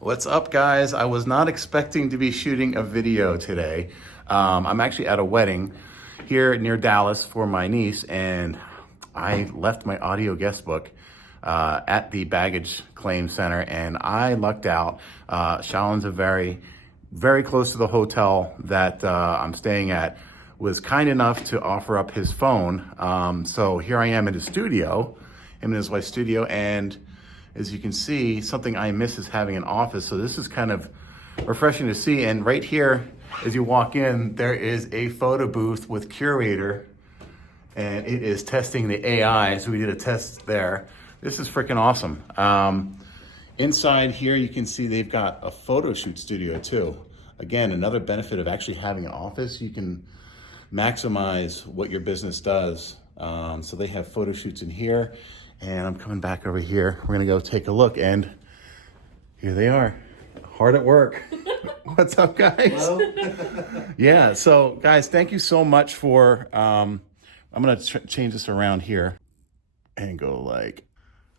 What's up, guys? I was not expecting to be shooting a video today. I'm actually at a wedding here near Dallas for my niece, and I left my audio guest book at the baggage claim center, and I lucked out. Shallon's a very close to the hotel that I'm staying at, was kind enough to offer up his phone. So here I am in the studio, him and his wife's studio, and as you can see, something I miss is having an office. So this is kind of refreshing to see. And right here, as you walk in, there is a photo booth with Curator, and it is testing the AI. So we did a test there. This is freaking awesome. Inside here, you can see they've got a photo shoot studio too. Again, another benefit of actually having an office, you can maximize what your business does. So they have photo shoots in here. And I'm coming back over here. We're gonna go take a look, and here they are, hard at work. What's up, guys? Hello. Yeah, so guys, thank you so much for, I'm gonna change this around here and go like,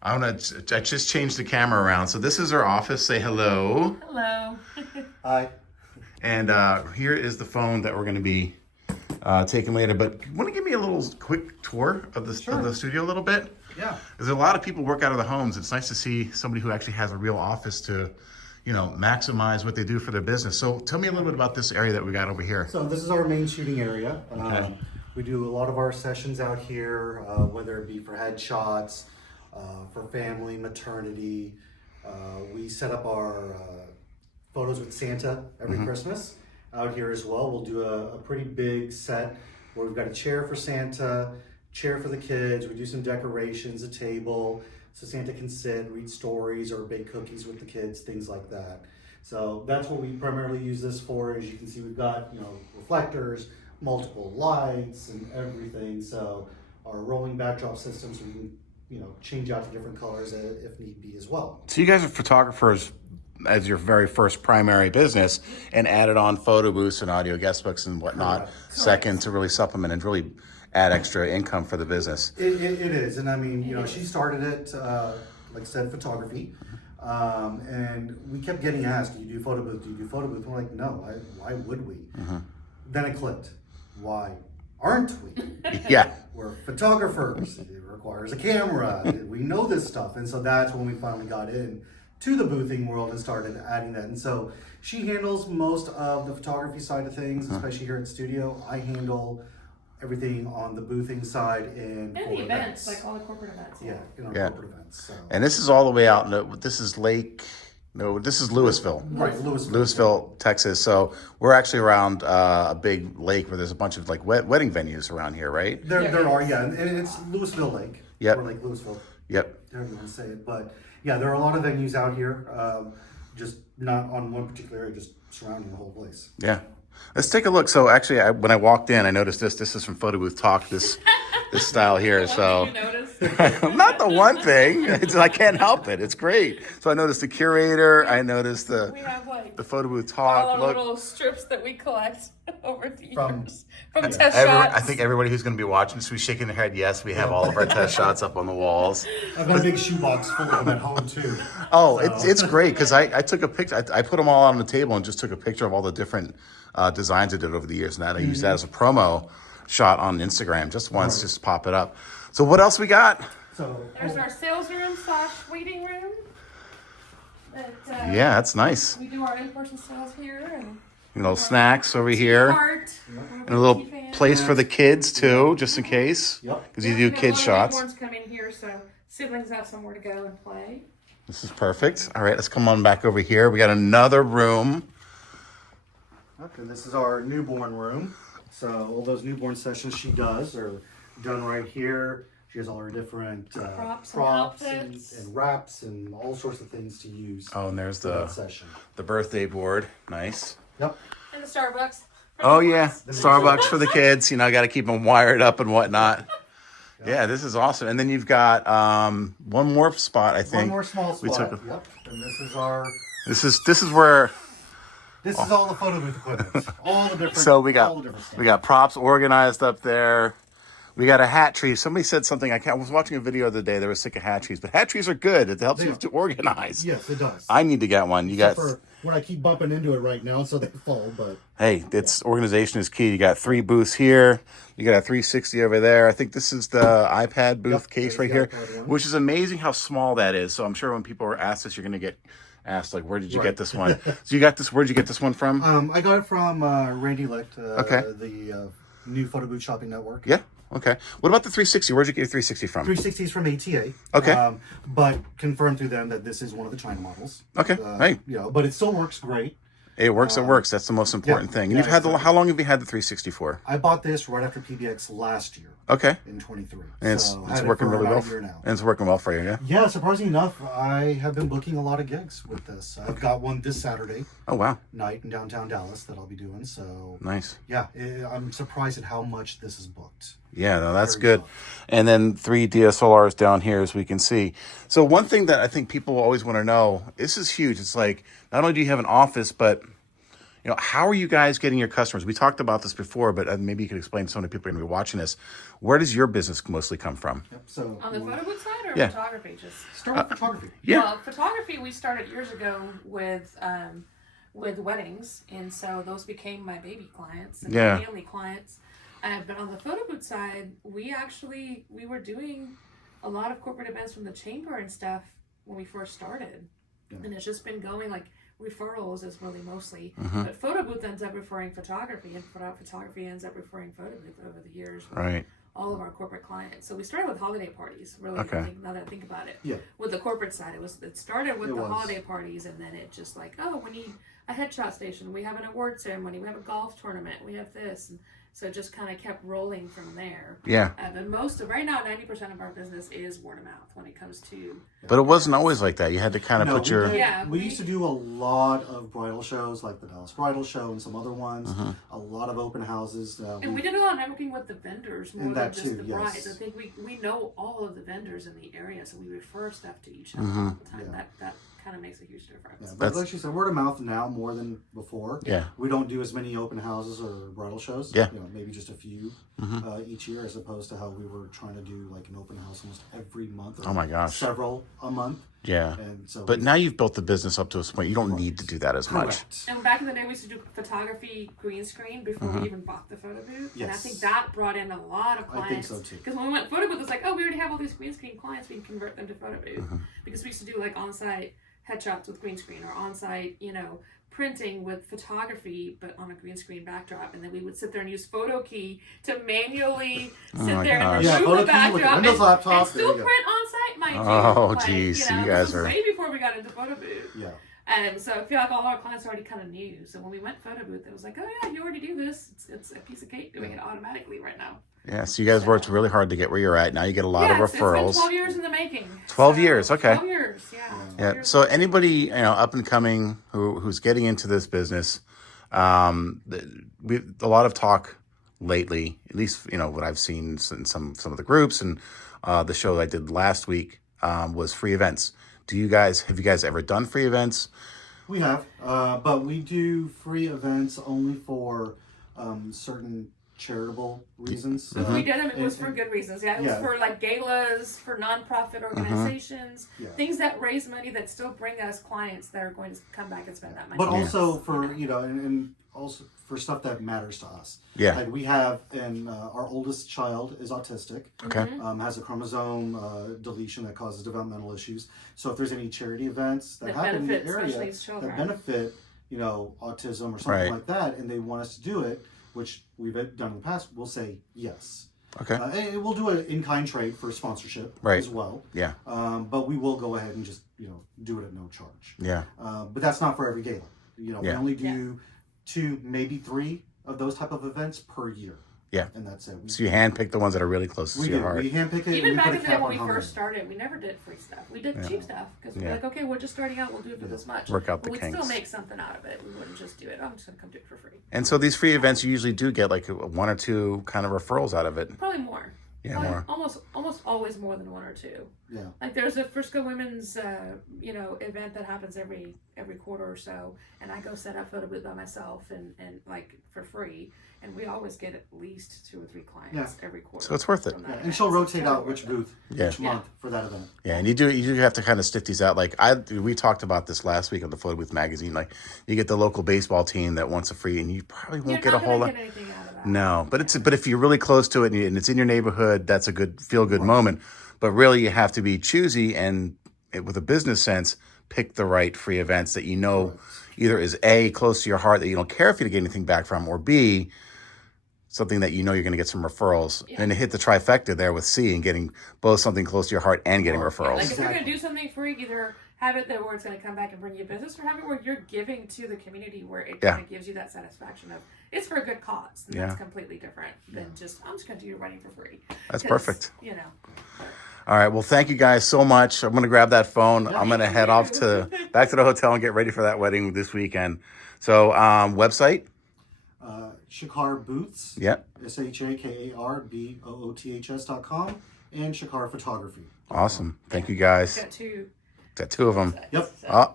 I just changed the camera around. So this is our office, say hello. Hello. Hi. And here is the phone that we're gonna be taking later. But wanna give me a little quick tour of the studio a little bit? Yeah. There's a lot of people work out of the homes. It's nice to see somebody who actually has a real office to, you know, maximize what they do for their business. So tell me a little bit about this area that we got over here. So this is our main shooting area. Okay. We do a lot of our sessions out here, whether it be for headshots, for family, maternity. We set up our photos with Santa every Christmas out here as well. We'll do a pretty big set where we've got a chair for Santa, chair for the kids. We do some decorations, a table, so Santa can sit, read stories, or bake cookies with the kids, things like that. So that's what we primarily use this for. As you can see, we've got, you know, reflectors, multiple lights, and everything. So our rolling backdrop system, so we can, you know, change out to different colors if need be as well. So you guys are photographers as your very first primary business, and added on photo booths and audio guest books and whatnot second to really supplement and really add extra income for the business. It is, and I mean, you know, she started it, like I said, photography, and we kept getting asked, do you do photo booth, do you do photo booth? We're like, no, why would we? Then it clicked. Why aren't we? Yeah. We're photographers. It requires a camera. We know this stuff. And so that's when we finally got in to the boothing world and started adding that. And so she handles most of the photography side of things, especially here at studio. I handle everything on the boothing side and And the events, like all the corporate events. yeah, in our Yeah. corporate events. So. And this is all the way out. No, this is this is Louisville. Right, Louisville, Texas. So we're actually around a big lake where there's a bunch of like wedding venues around here, right? There are, yeah, and it's Louisville Lake. Yep. Or Lake Louisville. Yep. However you want to say it. But yeah, there are a lot of venues out here, just not on one particular area, just surrounding the whole place. Yeah. Let's take a look. So actually, when I walked in, I noticed this. This is from Photo Booth Talk, this style here. So You notice? not the one thing. I can't help it. It's great. So I noticed the Curator. I noticed We have like the Photo Booth all Talk. our Look, little strips that we collect over the From- years. From test shots. I think everybody who's going to be watching this will be shaking their head. Yes, we have all of our test shots up on the walls. I've got a big shoebox full of them at home too. Oh, it's great because I took a picture. I put them all on the table and just took a picture of all the different designs I did over the years, and that I used that as a promo shot on Instagram just once, just pop it up. So what else we got? So There's our sales room / waiting room. That, Yeah, that's nice. We do our in-person sales here, and You know, snacks over here, art, and a little place for the kids too, just in case, Yep. because you do kids shots. Newborns come in here, so siblings have somewhere to go and play. This is perfect. All right, let's come on back over here. We got another room. okay, this is our newborn room. So all those newborn sessions she does are done right here. She has all her different Props and and, outfits. and wraps and all sorts of things to use Oh, and there's for that the session. birthday board. Nice. Yep. And the Starbucks. Oh yeah, Starbucks for the kids. You know, got to keep them wired up and whatnot. Yeah, this is awesome. And then you've got one more spot. I think One more small we spot. took Yep. And this is our. this is where. This is all the photo booth equipment. All the different. So we all the got different stuff. props organized up there. We got a hat tree. Somebody said something. I was watching a video the other day. They were sick of hat trees, but hat trees are good. It helps you to organize. Yes, it does. I need to get one. You got. For when I keep bumping into it right now, so they fall. But Hey, it's organization is key. You got 3 booths here. You got a 360 over there. I think this is the iPad booth case right here, which is amazing how small that is. So I'm sure when people are asked this, you're going to get asked like, where did you get this one? So you got this. Where'd you get this one from? I got it from Randy Licht, Okay. the new Photo Booth Shopping Network. Yeah. Okay. What about the 360? Where'd you get your 360 from? 360 is from ATA. Okay. But confirmed through them that this is one of the China models. Okay. Hey. You know, but it still works great. It works. It works. That's the most important thing. And you've had how long have you had the 360 for? I bought this right after PBX last year. Okay. In 23. And it's working really well. And it's working well for you, yeah? Yeah, surprisingly enough, I have been booking a lot of gigs with this. I've got one this Saturday Oh, wow. night in downtown Dallas that I'll be doing. So, Nice. yeah, I'm surprised at how much this is booked. Yeah, no, that's Very good. And then 3 DSLRs down here, as we can see. So one thing that I think people always want to know, this is huge. It's like, not only do you have an office, but how are you guys getting your customers? We talked about this before, but maybe you could explain to some of the people who are going to be watching this. Where does your business mostly come from? Yep, so On the photo booth side or Yeah. photography? Just start with photography. Yeah. Well, photography we started years ago with weddings, and so those became my baby clients and Yeah. my family clients. But on the photo booth side, we were doing a lot of corporate events from the chamber and stuff when we first started, and it's just been going like referrals is really mostly. But photo booth ends up referring photography, and photography ends up referring photo booth over the years. Right. All of our corporate clients. So we started with holiday parties, really. Okay. Now that I think about it. Yeah. With the corporate side, it started with It the was. holiday parties, and then it just like, oh, we need a headshot station. We have an award ceremony. We have a golf tournament. We have this. And so it just kind of kept rolling from there. Yeah. And right now, 90% of our business is word of mouth when it comes to. But it wasn't always like that. You had to kind of No, put your... we used to do a lot of bridal shows, like the Dallas Bridal Show and some other ones. A lot of open houses. And we did a lot of networking with the vendors more And than that just too, the yes. brides. I think we know all of the vendors in the area, so we refer stuff to each other all the time. Yeah. That kind of makes a huge difference. Yeah, but like you said, word of mouth now more than before. Yeah. We don't do as many open houses or bridal shows. Yeah. Maybe just a few each year, as opposed to how we were trying to do like an open house almost every month. Or Oh my gosh. several a month. Yeah. And so But now you've built the business up to a point. You don't need to do that as much. correct. And back in the day, we used to do photography green screen before we even bought the photo booth. And I Yes. think that brought in a lot of I think clients. so, too. Because when we went photo booth, it's like, oh, we already have all these green screen clients. We can convert them to photo booth. Because we used to do like on-site headshots with green screen or on-site, printing with photography, but on a green screen backdrop. And then we would sit there and use Photo Key to manually sit my there gosh. and Yeah, remove Photo the Key with the backdrop Windows laptop, and there still you go. print on-site, mind you. Oh, Like, geez, you this guys was are- way before we got into photo booth. Yeah. And so I feel like all our clients already kind of knew. So when we went photo booth, it was like, oh yeah, you already do this. It's a piece of cake doing it automatically right now. Yeah, so you guys worked really hard to get where you're at. Now you get a lot of It's referrals. been 12 years in the making. 12 years, okay. 12 years, yeah. 12 Yeah. years. So anybody up and coming who's getting into this business, a lot of talk lately. At least what I've seen in some of the groups and the show I did last week was free events. Have you guys ever done free events? We have, but we do free events only for certain charitable reasons. We did them. It was for good reasons. Yeah, it was for like galas, for nonprofit organizations, things that raise money that still bring us clients that are going to come back and spend that money. But with also us. for and also for stuff that matters to us. Yeah. Like we have, and our oldest child is autistic. Okay. Has a chromosome deletion that causes developmental issues. So if there's any charity events that happen in the benefit special area needs children. that benefit, autism or something Right. like that, and they want us to do it, which we've done in the past, we'll say yes. Okay. And we'll do an in-kind trade for sponsorship Right. as well. Yeah. But we will go ahead and just do it at no charge. Yeah. But that's not for every gala. We Yeah. only do 2, maybe 3 of those type of events per year. Yeah. And that's it. So you handpick the ones that are really close We to your do. heart. We handpick it. Even and we back put in a the day cap when on we how first many. started, we never did free stuff. We did cheap stuff because we were Yeah. like, okay, we're just starting out. We'll do it for this much. Work out the but we'd kinks. still make something out of it. We wouldn't just do it. Oh, I'm just gonna come do it for free. And so these free events, you usually do get like 1 or 2 kind of referrals out of it. Probably more. Yeah, Like, more. almost always more than one or two. Yeah. Like there's a Frisco Women's, event that happens every quarter or so, and I go set up photo booth by myself and like for free, and we always get at least 2 or 3 clients every quarter. So it's worth it. from that Yeah, and event. she'll So it's rotate totally out which worth it. booth Yeah. each month for that event. Yeah, and you do have to kind of stick these out. Like we talked about this last week on the Photo Booth magazine. Like you get the local baseball team that wants a free, and you probably won't You're get not a whole gonna lot. get anything out of that. No, but if you're really close to it and it's in your neighborhood, that's a good feel good moment. But really, you have to be choosy and with a business sense, pick the right free events that you know either is A, close to your heart that you don't care if you get anything back from, or B, something that you know you're going to get some referrals. Yeah. And to hit the trifecta there with C and getting both something close to your heart and getting referrals. Like if you're gonna Exactly. do something free, either have it there where it's gonna come back and bring you business, or have it where you're giving to the community where it kind of gives you that satisfaction of it's for a good cause. And that's completely different than just I'm just gonna do your wedding for free. That's 'Cause, perfect. You know. All right. Well, thank you guys so much. I'm going to grab that phone. I'm going to head off back to the hotel and get ready for that wedding this weekend. So, website? Shakar Booths. Yeah. SHAKARBOOTHS.com and Shakar Photography. Awesome. Thank you guys. Got 2 Got 2 of them. Yep. Oh,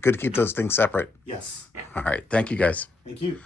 good to keep those things separate. Yes. All right. Thank you guys. Thank you.